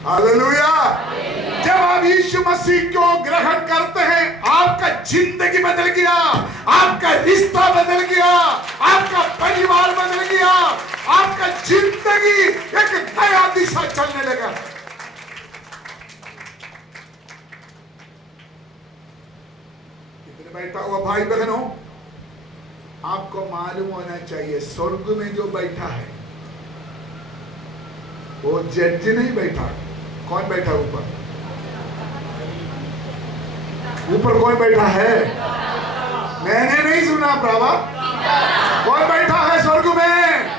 हालेलुया। जब आप यीशु मसीह को ग्रहण करते हैं, आपका जिंदगी बदल गया, आपका रिश्ता बदल गया, आपका परिवार बदल गया, आपका जिंदगी एक नया दिशा चलने लगा। इतने बैठा हुआ भाई बहनों, आपको मालूम होना चाहिए स्वर्ग में जो बैठा है वो जज नहीं बैठा। कौन बैठा ऊपर? ऊपर कौन बैठा है? मैंने नहीं सुना ब्रावा। कौन बैठा है स्वर्ग में?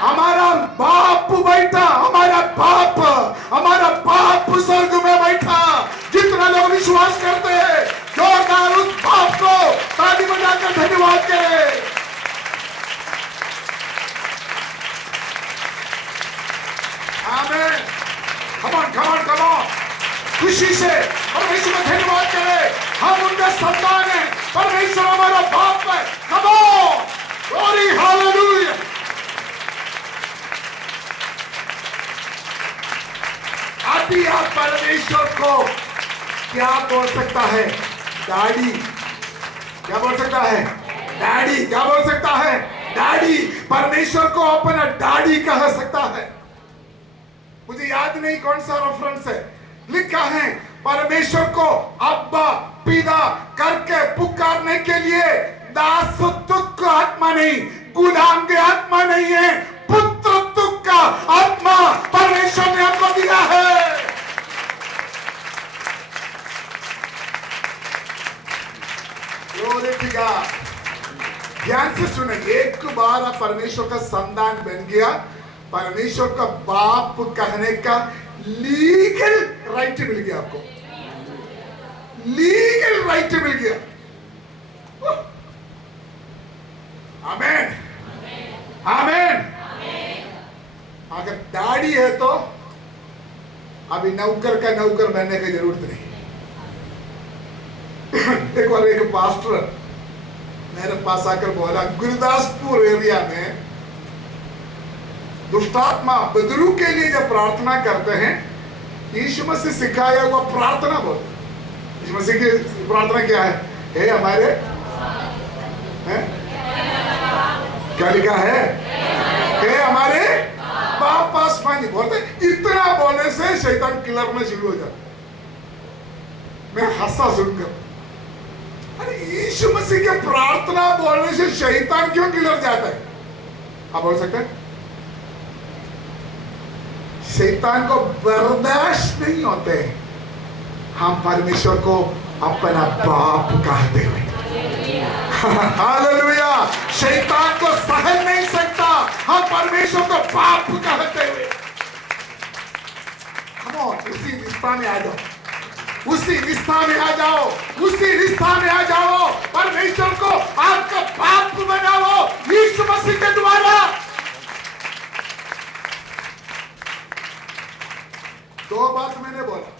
हमारा बाप बैठा, हमारा बाप, हमारा बाप स्वर्ग में बैठा। जितना लोग विश्वास करते हैं, जोरदार उस बाप को ताली बजाकर धन्यवाद करें। आमीन। Come on, come on, come on। खुशी से परमेश्वर का धन्यवाद करें। हम उनका संतान हैं, परमेश्वर हमारा बाप है। Come on, glory, hallelujah। अभी आप परमेश्वर को क्या बोल सकता है? डैडी। क्या बोल सकता है? डैडी। क्या बोल सकता है? डैडी। परमेश्वर को अपना डैडी कह सकता है। मुझे याद नहीं कौन सा रेफरेंस है, लिखा है परमेश्वर को अब्बा पिता करके पुकारने के लिए दासत्व का आत्मा नहीं, गुलाम की आत्मा नहीं है, पुत्रत्व का आत्मा परमेश्वर ने हमको दिया है। ध्यान से सुने, एक बार आप परमेश्वर का संतान बन गया, परमेश्वर का बाप कहने का लीगल राइट मिल गया। आपको लीगल राइट मिल गया। आमीन, आमीन। अगर दाढ़ी है तो अभी नौकर का नौकर बनने की जरूरत नहीं। एक बार एक पास्टर मेरे पास आकर बोला, गुरदासपुर एरिया में दुष्टात्मा बदरू के लिए जब प्रार्थना करते हैं, यीशु मसीह सिखाया हुआ प्रार्थना बोलते हैं। यीशु मसीह की प्रार्थना क्या है? हे हमारे, क्या लिखा है? हे हमारे बाप आसमानी। बोलते इतना बोलने से शैतान किलरना शुरू हो जाता। मैं हंसा सुनकर, अरे यीशु मसीह के प्रार्थना बोलने से शैतान क्यों किलर जाता है? आप बोल सकते हैं? शैतान को बर्दाश्त नहीं होते हम परमेश्वर को अपना बाप कहते हुए। हालेलुया। शैतान को सहन नहीं सकता हम परमेश्वर को बाप कहते हुए। Come on, उसी रिश्ता में आ जाओ, उसी रिश्ता में आ जाओ, उसी रिश्ता में आ जाओ। परमेश्वर को आपका बाप बनाओ यीशु मसीह के द्वारा। दो बात मैंने बोला,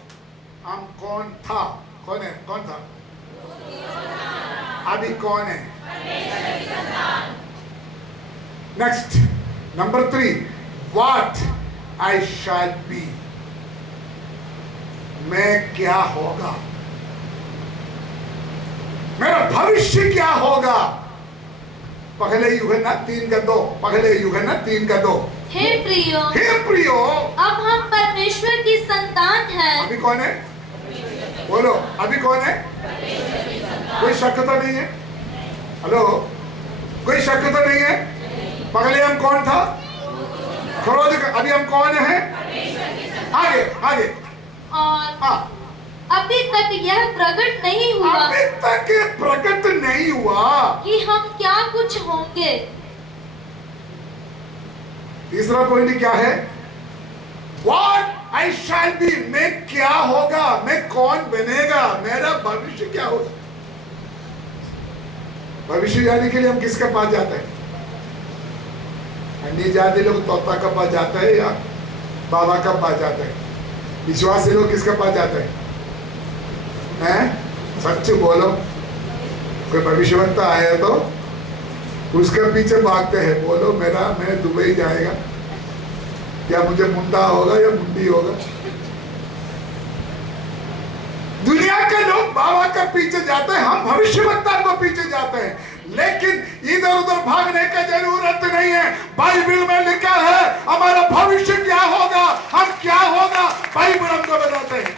हम कौन था, कौन है, कौन था, अभी कौन है। Next, number 3, what I shall be, मैं क्या होगा, मेरा भविष्य क्या होगा। पहले यूहन्ना 3:2, पहले यूहन्ना 3:2। हे प्रियो, हे प्रियो, अब हम परमेश्वर की संतान हैं। अभी कौन है? बोलो, अभी कौन है? कोई शक तो नहीं है? हेलो, कोई शक तो नहीं है? पहले हम कौन था? क्रोध। अभी हम कौन है? आगे आगे। और अभी तक यह प्रकट नहीं हुआ अभी तक ये प्रकट नहीं हुआ। कि हम क्या कुछ होंगे। तीसरा पॉइंट क्या है? What I shall be, मैं क्या होगा, मैं कौन बनेगा, मेरा भविष्य क्या होगा। भविष्य जाने के लिए हम किसके पास जाते हैं? अन्य जाति लोग तोता के पास जाते हैं या बाबा का पास जाते हैं? विश्वासी लोग किसके पास जाते हैं? सच बोलो, कोई भविष्यवक्ता आया तो उसके पीछे भागते हैं, बोलो मैं दुबई जाएगा, या मुझे मुंडा होगा या मुंडी होगा। दुनिया के लोग बाबा के पीछे जाते हैं, हम भविष्यवक्ता को पीछे जाते हैं। लेकिन इधर उधर भागने की जरूरत नहीं है। बाइबल में लिखा है हमारा भविष्य क्या होगा, हम क्या होगा, बाइबल हमको बताते हैं।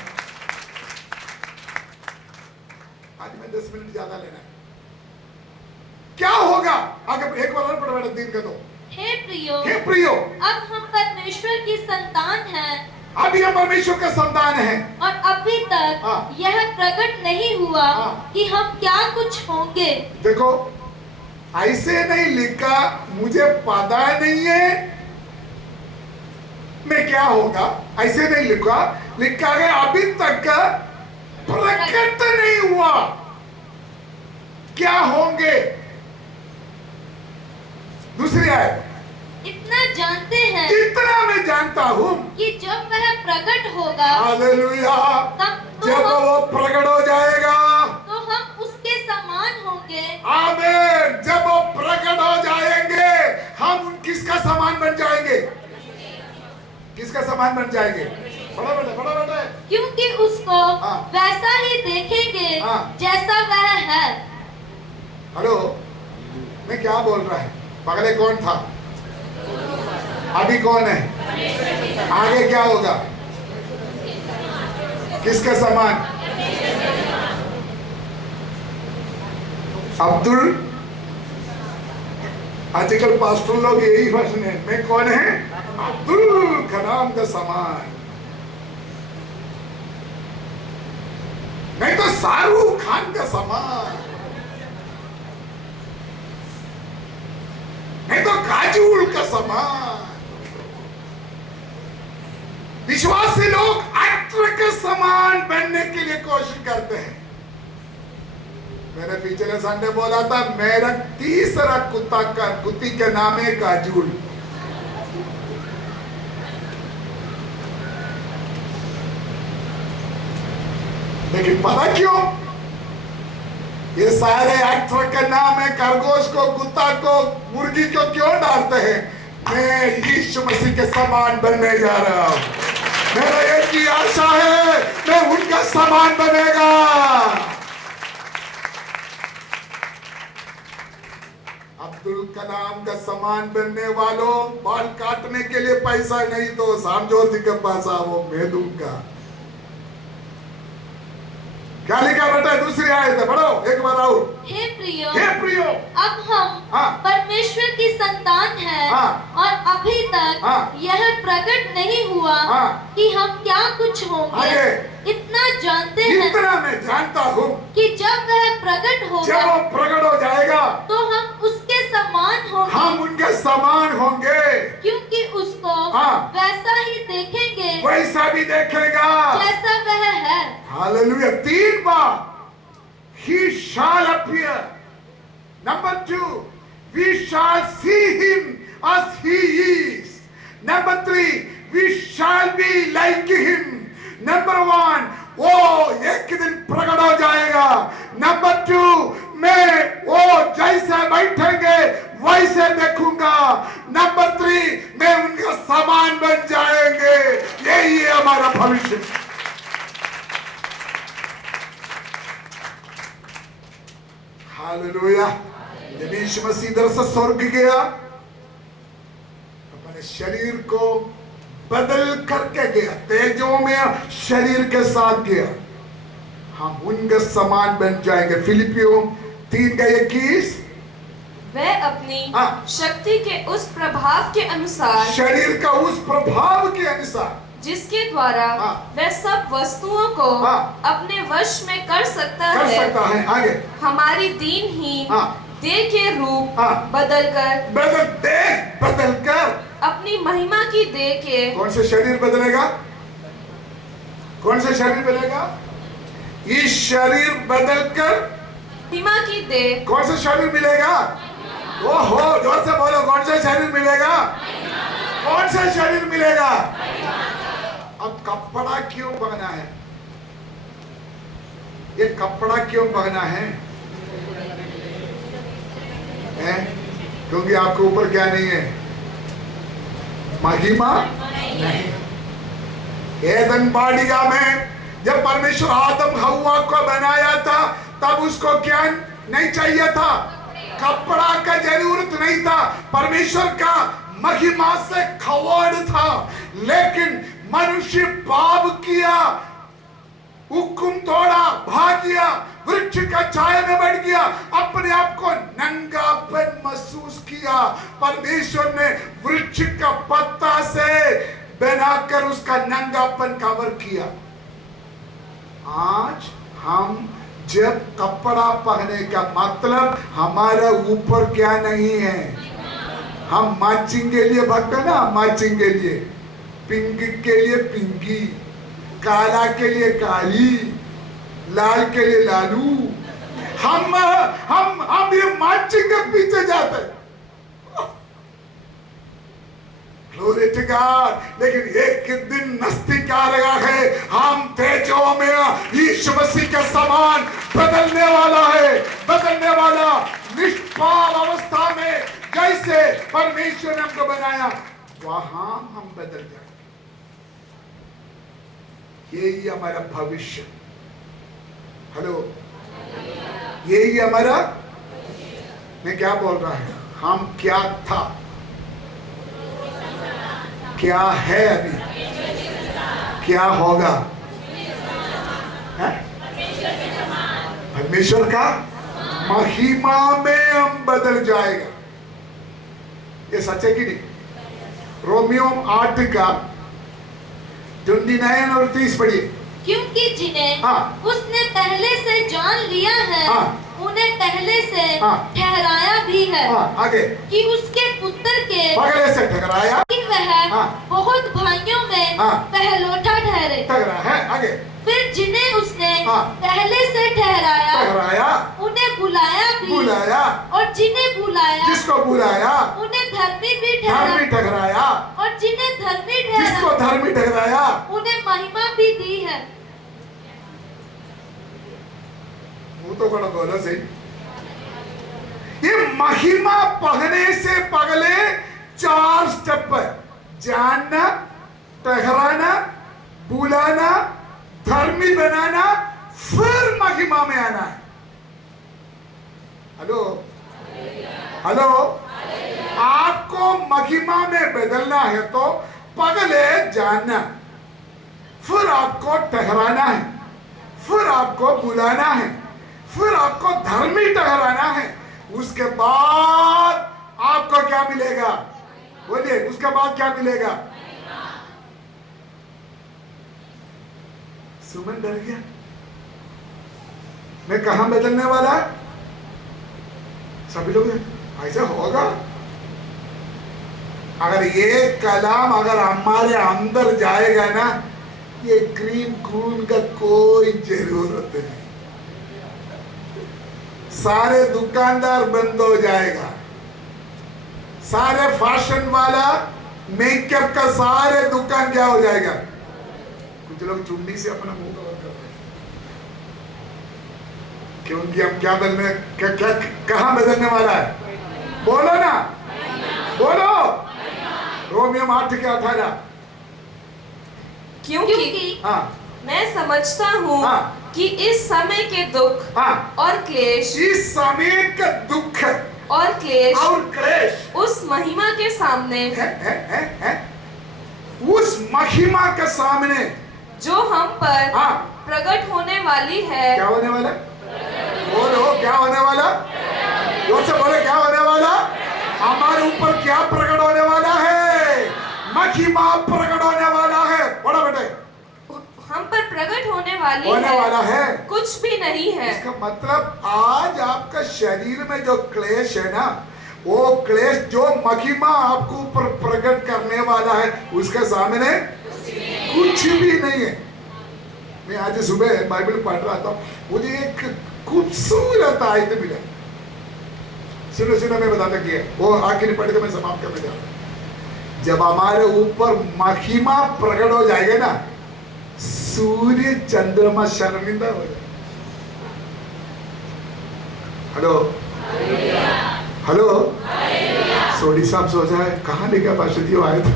आज मैं 10 मिनट ज्यादा लेना है। क्या होगा आगे एक बार और पढ़ बेटा, दिन का दो। हे प्रियो, हे प्रियो, अब हम परमेश्वर की संतान हैं अभी हम परमेश्वर का संतान हैं और अभी तक हाँ। यह प्रकट नहीं हुआ हाँ। कि हम क्या कुछ होंगे। देखो ऐसे नहीं लिखा, मुझे पता नहीं है मैं क्या होगा, ऐसे नहीं लिखा। लिखा गया अभी तक प्रकट नहीं हुआ क्या होंगे। दूसरी आयत, इतना जानते हैं इतना मैं जानता हूं कि जब वह प्रकट होगा हालेलुया, तब जब वो प्रकट हो जाएगा तो हम उसके समान होंगे। आमीन। जब वो प्रकट हो जाएंगे हम किसका समान बन जाएंगे? किसका समान बन जाएंगे? बड़ा बेटा क्योंकि उसको हाँ। वैसा ही देखेंगे हाँ। जैसा वह है। हेलो, मैं क्या बोल रहा है? पहले कौन था, अभी कौन है, आगे क्या होगा, किसके समान? अब्दुल, आजकल पास्टर लोग यही प्रश्न है, मैं कौन है? अब्दुल कलाम का समान, नहीं तो शाहरुख खान का समान, नहीं तो काजूल का समान। विश्वासी लोग एक्टर के समान बनने के लिए कोशिश करते हैं। मैंने पिछले संडे बोला था मेरा तीसरा कुत्ती के नाम है काजूल। लेकिन पता क्यों ये सारे एक्टर के नाम है? खरगोश को, कुत्ता को, मुर्गी को क्यों डालते हैं? मैं यीशु मसीह के समान बनने जा रहा हूं। मेरा एक ही आशा है, मैं उनका समान बनेगा। अब्दुल कलाम का समान बनने वालों, बाल काटने के लिए पैसा नहीं तो सामजोर जी के पास आओ, मैं दूंगा। क्या लिखा बेटा? दूसरी आयत है, पढ़ो एक बार आओ। हे प्रियो, अब हम हाँ। परमेश्वर की संतान हैं हाँ। और अभी तक हाँ। यह प्रकट नहीं हुआ हाँ। कि हम क्या कुछ होंगे। आगे। इतना जानते हैं इतना मैं जानता हूँ कि जब वह प्रकट जब होगा वो प्रकट हो जाएगा तो हम उसके समान होंगे। हम उनके समान होंगे, क्योंकि उसको हाँ। वैसा ही देखेंगे वैसा भी देखेगा जैसा वह है। Hallelujah. 3 bar he shall appear. Number 2, we shall see him as he is. Number 3, we shall be like him. Number 1, वो एक दिन प्रकट हो जाएगा। Number 2, मैं वो जैसे बैठेंगे वैसे देखूंगा। Number 3, मैं उनका समान बन जाएंगे। यही है हमारा भविष्य। हालेलुया। जब यीशु मसीह इधर से स्वर्ग गया, अपने शरीर को बदल करके गया, तेजों में शरीर के साथ गया। हम उनके समान बन जाएंगे। फिलिपियों 3:21। वह अपनी हाँ। शक्ति के उस प्रभाव के अनुसार शरीर का उस प्रभाव के अनुसार जिसके द्वारा हाँ। वह सब वस्तुओं को हाँ। अपने वश में कर सकता कर है, सकता है। आगे हमारी दीनहीन हाँ। देह के रूप हाँ। बदल कर अपनी महिमा की देह के कौन से शरीर बदलेगा? कौन से शरीर बदलेगा? इस शरीर बदलकर महिमा की देह कौन सा शरीर मिलेगा? ओहो, जोर से बोलो, कौन सा शरीर मिलेगा? कौन सा शरीर मिलेगा? अब कपड़ा क्यों पहना है? ये कपड़ा क्यों पहना है? क्योंकि आपके ऊपर क्या नहीं है? महिमा नहीं। एदन बाड़िया में जब परमेश्वर आदम हव्वा को बनाया था, तब उसको क्या नहीं चाहिए था? कपड़ा का जरूरत नहीं था। परमेश्वर का महिमा से खवाड़ था, लेकिन मनुष्य पाप किया, हुक्म तोड़ा, भाग गया, वृक्ष का छाया में बैठ गया, अपने आप को नंगापन महसूस किया। परमेश्वर ने वृक्ष का पत्ता से बनाकर उसका नंगापन कवर किया। आज हम जब कपड़ा पहने का मतलब हमारा ऊपर क्या नहीं है? हम मैचिंग के लिए भगते ना, मैचिंग के लिए, पिंक के लिए पिंकी, काला के लिए काली, लाल के लिए लालू। हम ये मैचिंग के पीछे जाते हैं। Glory to God। लेकिन एक दिन नजदीक आ रहा है, हम तेजों में यीशु मसीह के समान बदलने वाला है, बदलने वाला। निष्पाप अवस्था में जैसे परमेश्वर ने हमको बनाया, वहां हम बदल जाए। यही हमारा भविष्य। हेलो, यही हमारा, मैं क्या बोल रहा है? हम क्या था, क्या है अभी, क्या होगा? परमेश्वर का महिमा में हम बदल जाएगा। ये सच है कि नहीं? रोमियो 8 का 29 और 30 पढ़िए। क्योंकि जिन्हें हाँ। उसने पहले से जान लिया है, हाँ। उन्हें पहले से हाँ। ठहराया भी है, आगे कि उसके पुत्र के पगले से ठहराया, कि वह हाँ। बहुत भाइयों में हाँ। पहलोठा ठहरे। ठहरा है। आगे फिर जिन्हें उसने हाँ। पहले से ठहराया, उन्हें बुलाया भी, बुलाया, और जिन्हें बुलाया, जिसको बुलाया उन्हें धर्मी भी धर्मी ठहराया, और जिन्हें धर्मी जिसको ठहराया, धर्मी ठहराया उन्हें महिमा भी दी है। वो तो बड़ा बोला सही। ये महिमा पहने से पगले 4 स्टेप है। जानना, ठहराना, बुलाना, धर्मी बनाना, फिर महिमा में आना है। हेलो हेलो, आपको महिमा में बदलना है तो पगले जानना, फिर आपको ठहराना है, फिर आपको बुलाना है, फिर आपको धर्मी ठहराना है। उसके बाद आपको क्या मिलेगा? बोलिए, उसके बाद क्या मिलेगा? सुमन डर गया। मैं कहां बदलने वाला? सभी लोग ऐसा होगा? अगर ये कलाम अगर हमारे अंदर जाएगा ना, ये क्रीम खून का कोई जरूरत नहीं। सारे दुकानदार बंद हो जाएगा, सारे फैशन वाला मेकअप का सारे दुकान क्या हो जाएगा? कुछ लोग चुन्नी से अपना मुंह कवर कर रहे हैं, क्योंकि हम क्या बदलने, कहां बदलने वाला है? बोलो ना, बोलो। रोमियो 8 के 18। क्योंकि हाँ, मैं समझता हूँ हाँ। कि इस समय के दुख हाँ, और क्लेश इस समय का दुख और क्लेश और क्लेश उस महिमा के सामने है? उस महिमा के सामने जो हम पर हाँ, प्रकट होने वाली है। क्या होने वाला? बोलो, क्या होने वाला? जोर से बोले, क्या होने वाला? हमारे ऊपर क्या प्रकट होने वाला है? महिमा प्रकट होने वाला है। बड़ा वाली होने वाला है। कुछ भी नहीं है। इसका मतलब आज आपका शरीर में जो क्लेश है ना, वो क्लेश जो महिमा आपको ऊपर प्रकट करने वाला है, उसके सामने कुछ भी नहीं है। मैं आज सुबह बाइबल पढ़ रहा था, मुझे एक खूबसूरत आयत मिला। सुनो सुनो, मैं बताता कि वो आखिरी पढ़ के मैं समाप्त करने जा रहा हूं। जब हमारे ऊपर महिमा प्रकट हो जाएगा ना, सूर्य चंद्रमा शर्मिंदा हो जाए। हेलो हेलो, सोडी साहब सोचा है कहाँ लिखा पास्टर जी वो आयत?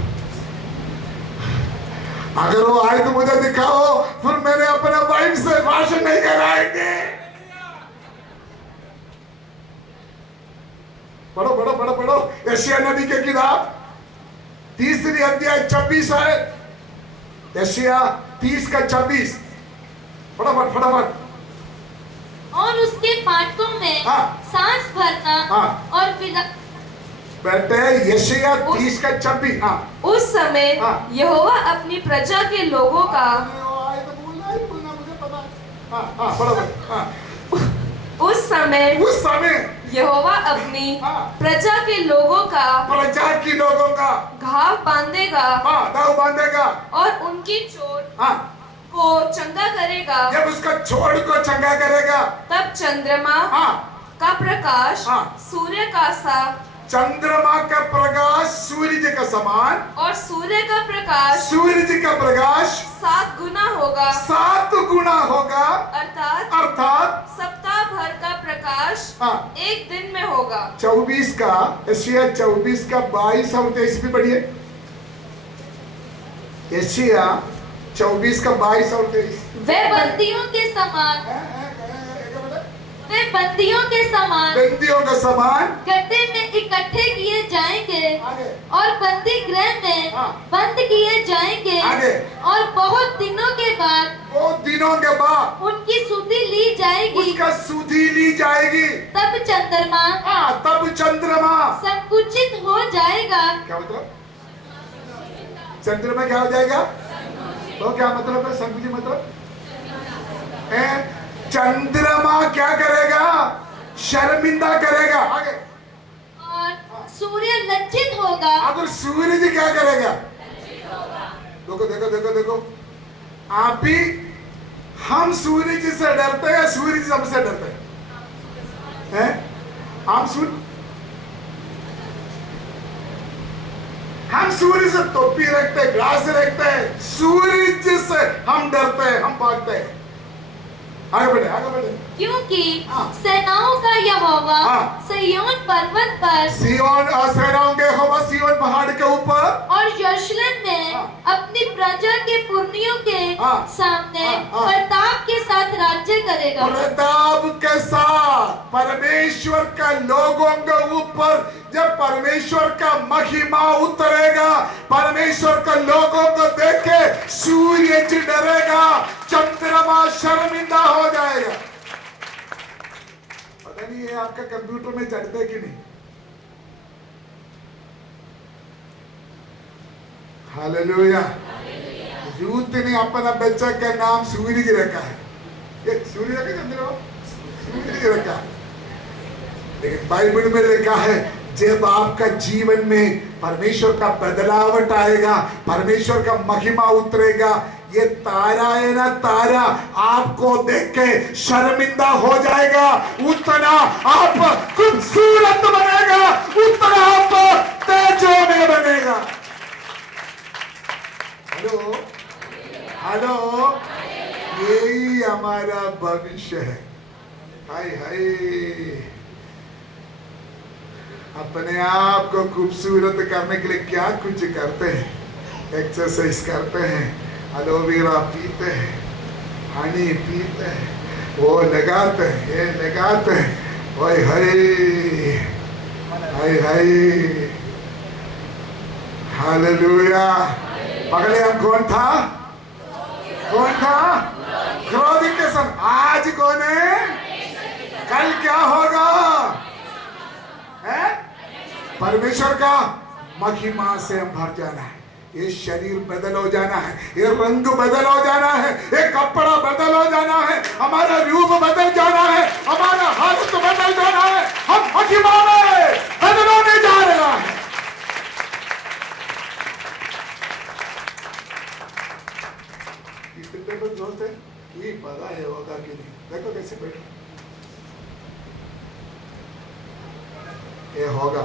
अगर वो आयत मुझे दिखाओ, फिर मैंने अपने वाइफ से भाषण नहीं कराएंगे। पढ़ो पढ़ो पढ़ो पढ़ो, यशायाह नबी के किताब 3 अध्याय 26 है। यशायाह 30 का 26, फटाफट फटाफट। और उसके फाटकों में हाँ। सांस भरना हाँ। और बेटे यशायाह 30 का 26। हाँ, उस समय हाँ। यहोवा अपनी प्रजा के लोगों का बोलना मुझे पता है। हाँ हाँ, फटाफट। हाँ, उस समय यहोवा अपनी प्रजा के लोगों का प्रजा की लोगों का घाव बांधेगा दाव बांधेगा और उनकी चोट हाँ, को चंगा करेगा। जब उसका छोड़ को चंगा करेगा तब चंद्रमा हाँ, का प्रकाश हाँ। सूर्य का सा चंद्रमा का प्रकाश सूर्य का समान और सूर्य का प्रकाश सूर्य का प्रकाश 7 गुना होगा, 7 गुना होगा। अर्थात सप्ताह भर का प्रकाश हाँ, एक दिन में होगा। 24 का यशायाह 24 का 22 और 23 भी पढ़िए। यशायाह 24 का 22 और 23। वे बंदियों के समान बंदियों का समान गड्ढे में इकट्ठे किए जाएंगे आगे। और बंदी गृह में हाँ। बंद किए जाएंगे आगे। और बहुत दिनों के बाद उनकी सुधि ली जाएगी। उसका सुधि ली जाएगी। तब चंद्रमा संकुचित हो जाएगा। क्या मतलब? चंद्रमा क्या हो जाएगा? तो क्या मतलब है संकुचित? मतलब चंद्रमा क्या करेगा? शर्मिंदा करेगा। आगे। और सूर्य लज्जित होगा। अगर सूर्य क्या करेगा? देखो देखो देखो देखो, आप भी हम सूर्य जी से डरते हैं, सूर्य जी हमसे डरते हैं? हम सूर्य से टोपी रखते हैं, ग्लास रखते हैं, सूर्य जी से हम डरते हैं, हम भागते हैं। आगे बढ़े आगे बढ़े। क्योंकि सेनाओं का यहोवा सिय्योन पर्वत पर सेनाओं के यहोवा सिय्योन पहाड़ के ऊपर और यरूशलेम में अपनी प्रजा के पुरनियों के सामने प्रताप के साथ राज्य करेगा। प्रताप के साथ परमेश्वर का लोगों के ऊपर जब परमेश्वर का महिमा उतरेगा, परमेश्वर का लोगों को देख के सूर्य डरेगा, चंद्रमा शर्मिंदा हो जाएगा। पता नहीं ये आपका कंप्यूटर में चढ़ते कि नहीं? हालेलुया। यूथ ने अपना बच्चा का नाम सूर्य रखा है। ये सूर्य रखा, चंद्रमा सूर्य रखा है। लेकिन बाइबल में लिखा है जब आपका जीवन में परमेश्वर का बदलावट आएगा, परमेश्वर का महिमा उतरेगा, ये तारा है ना, तारा आपको देख के शर्मिंदा हो जाएगा। उतना आप खूबसूरत बनेगा, उतना आप तेजो में बनेगा। हेलो हेलो, यही हमारा भविष्य है। हाय हाय, अपने आप को खूबसूरत करने के लिए क्या कुछ करते हैं। एक्सरसाइज करते हैं, एलोवेरा पीते हैं, हनी पीते हैं, वो लगाते हैं, ये लगाते हैं। ओए हाय हाय हाय, हालेलुया। पगले हम कौन था? क्रोधी के संग। आज कौन है? कल क्या होगा? है परमेश्वर का महिमा से हम भर जाना है। ये शरीर बदल हो जाना है, ये रंग बदल हो जाना है, ये कपड़ा बदल हो जाना है, हमारा रूप बदल जाना है, हमारा हालत बदल जाना है। हम महिमा में बदल होने जा रहा है। कितने लोग सोचते हैं कि पता है होगा कि नहीं, देखो कैसे बैठे, ये होगा,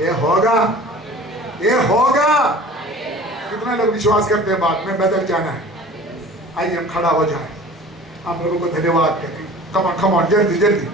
ये होगा, ये होगा। कितना लोग विश्वास करते हैं बात में बदल जाना है। आइए हम खड़ा हो जाए, हम प्रभु को धन्यवाद करें। कम ऑन जल्दी जल्दी।